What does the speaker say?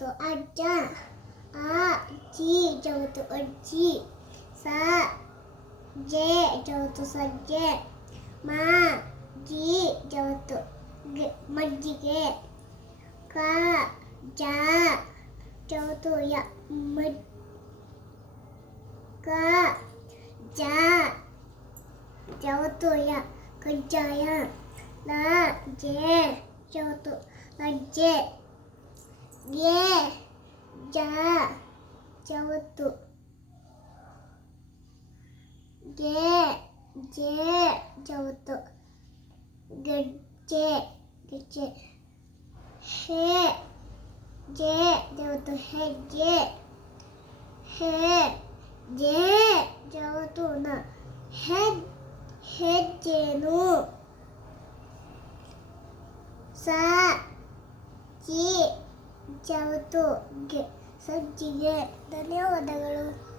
ಜವತು ಅಜ್ಜ. ಆ ಜಿ ಜವತು ಅಜ್ಜಿ. ಸ ಜೆ ಜವತು ಸಜ್ಜೆ. ಮ ಜಿ ಜವತು ಮಜ್ಜಿಗೆ. ಕ ಜ ಜವತು ಕ ಜ ಜವತು ಕಜ್ಜಾಯ. ಲ ಜೆ ಜವತು ಲಜ್ಜೆ. ಗೆ ಜ ಜವತು ಗೆ ಜೆ ಜವತು ಗೆಜ್ಜೆ ಗೆಜ್ಜೆ. ಹೆ ಜೆ ಜವತು ಹೆಜ್ಜೆ. ಹೆ ಜೆ ಜವತು ಹೆಜ್ಜೆನು. ಸ ಜಿ ಜವತು ಸಜ್ಜಿಗೆ. ಧನ್ಯವಾದಗಳು.